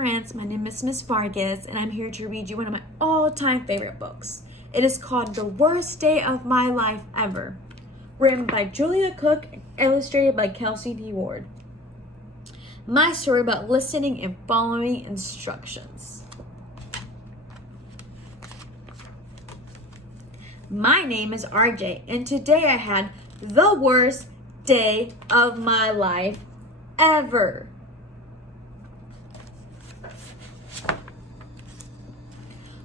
friends, my name is Ms. Vargas, and I'm here to read you one of my all-time favorite books. It is called The Worst Day of My Life Ever, written by Julia Cook and illustrated by Kelsey D. Ward. My story about listening and following instructions. My name is RJ, and today I had the worst day of my life ever.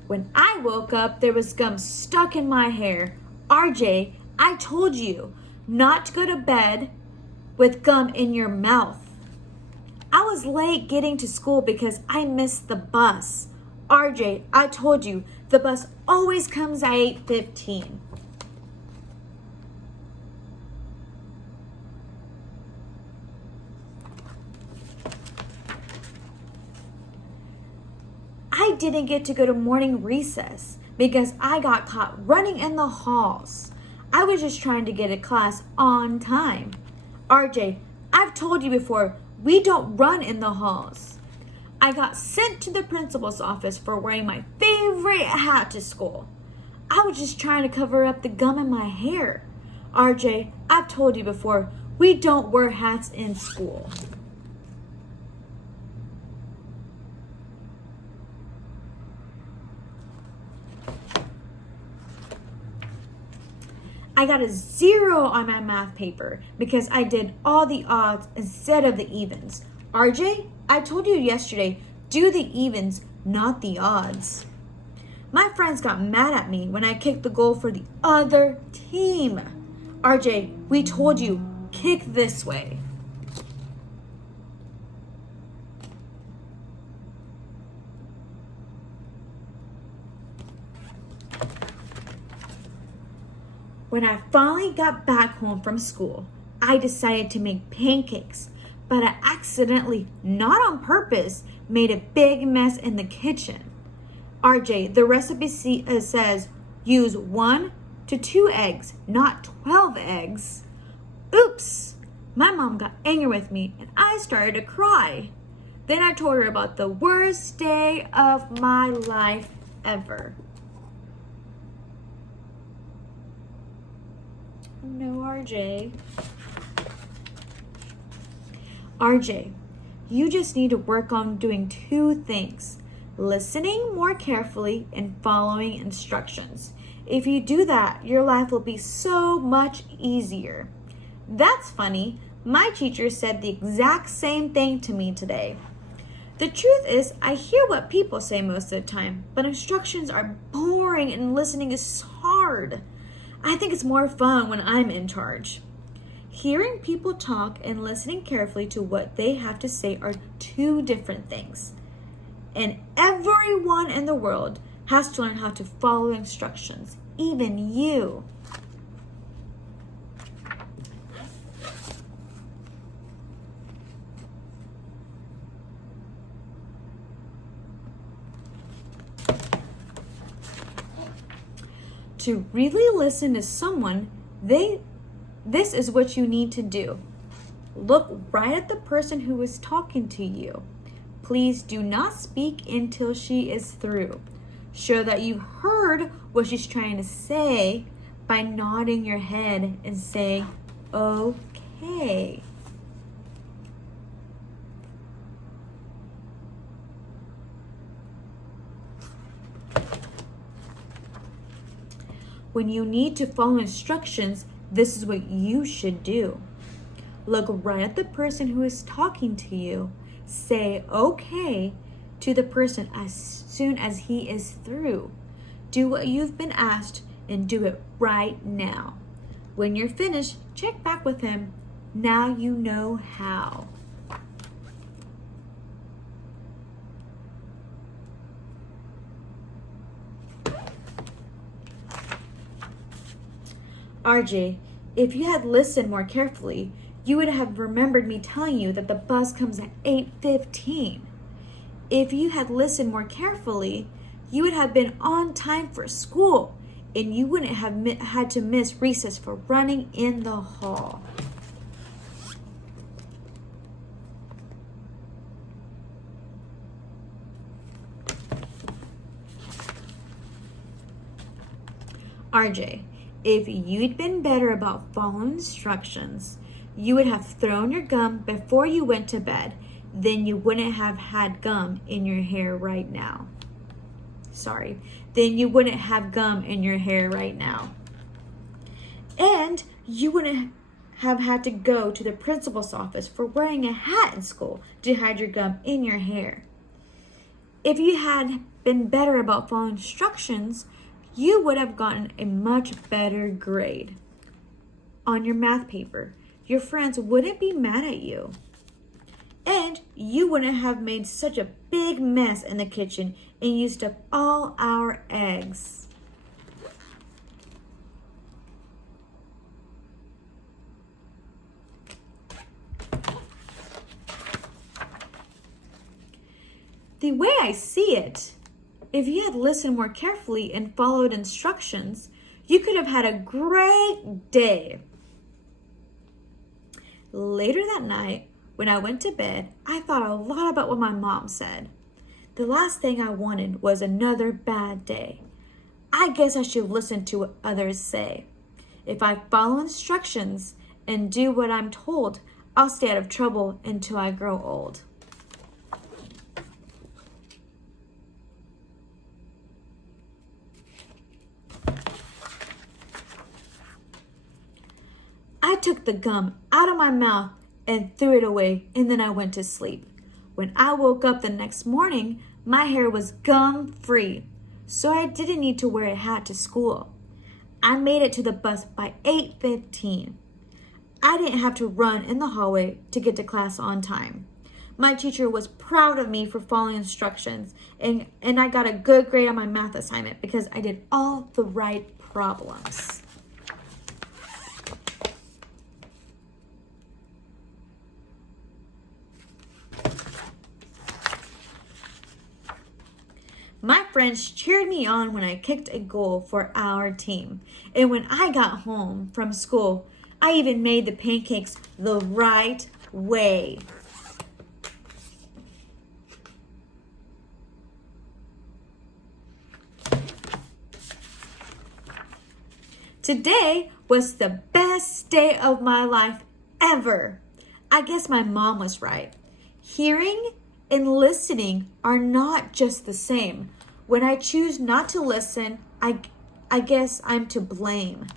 When I woke up, there was gum stuck in my hair. RJ, I told you not to go to bed with gum in your mouth. I was late getting to school because I missed the bus. RJ, I told you the bus always comes at 8:15. I didn't get to go to morning recess because I got caught running in the halls. I was just trying to get to class on time. RJ, I've told you before, we don't run in the halls. I got sent to the principal's office for wearing my favorite hat to school. I was just trying to cover up the gum in my hair. RJ, I've told you before, we don't wear hats in school. I got a 0 on my math paper because I did all the odds instead of the evens. RJ, I told you yesterday, do the evens, not the odds. My friends got mad at me when I kicked the goal for the other team. RJ, we told you, kick this way. When I finally got back home from school, I decided to make pancakes, but I accidentally, not on purpose, made a big mess in the kitchen. RJ, the recipe says use 1 to 2 eggs, not 12 eggs. Oops! My mom got angry with me and I started to cry. Then I told her about the worst day of my life ever. No, RJ. RJ, you just need to work on doing 2 things. Listening more carefully and following instructions. If you do that, your life will be so much easier. That's funny. My teacher said the exact same thing to me today. The truth is, I hear what people say most of the time, but instructions are boring and listening is hard. I think it's more fun when I'm in charge. Hearing people talk and listening carefully to what they have to say are 2 different things. And everyone in the world has to learn how to follow instructions, even you. To really listen to someone, this is what you need to do. Look right at the person who is talking to you. Please do not speak until she is through. Show that you heard what she's trying to say by nodding your head and saying, okay. When you need to follow instructions, this is what you should do. Look right at the person who is talking to you. Say okay to the person as soon as he is through. Do what you've been asked and do it right now. When you're finished, check back with him. Now you know how. RJ, if you had listened more carefully, you would have remembered me telling you that the bus comes at 8:15. If you had listened more carefully, you would have been on time for school and you wouldn't have had to miss recess for running in the hall. RJ, if you'd been better about following instructions, you would have thrown your gum before you went to bed. Then you wouldn't have had gum in your hair right now. Then you wouldn't have gum in your hair right now. And you wouldn't have had to go to the principal's office for wearing a hat in school to hide your gum in your hair. If you had been better about following instructions, you would have gotten a much better grade on your math paper. Your friends wouldn't be mad at you. And you wouldn't have made such a big mess in the kitchen and used up all our eggs. The way I see it, if you had listened more carefully and followed instructions, you could have had a great day. Later that night, when I went to bed, I thought a lot about what my mom said. The last thing I wanted was another bad day. I guess I should listen to what others say. If I follow instructions and do what I'm told, I'll stay out of trouble until I grow old. I took the gum out of my mouth and threw it away, and then I went to sleep. When I woke up the next morning, my hair was gum-free, so I didn't need to wear a hat to school. I made it to the bus by 8:15. I didn't have to run in the hallway to get to class on time. My teacher was proud of me for following instructions, and I got a good grade on my math assignment because I did all the right problems. My friends cheered me on when I kicked a goal for our team. And when I got home from school, I even made the pancakes the right way. Today was the best day of my life ever. I guess my mom was right. Hearing and listening are not just the same. When I choose not to listen, I guess I'm to blame.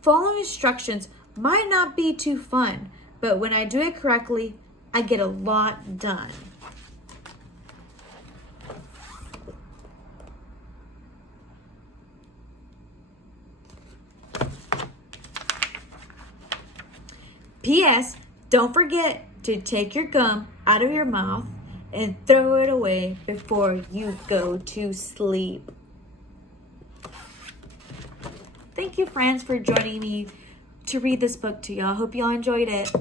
Following instructions might not be too fun, but when I do it correctly, I get a lot done. P.S. Don't forget to take your gum out of your mouth and throw it away before you go to sleep. Thank you, friends, for joining me to read this book to y'all. Hope y'all enjoyed it.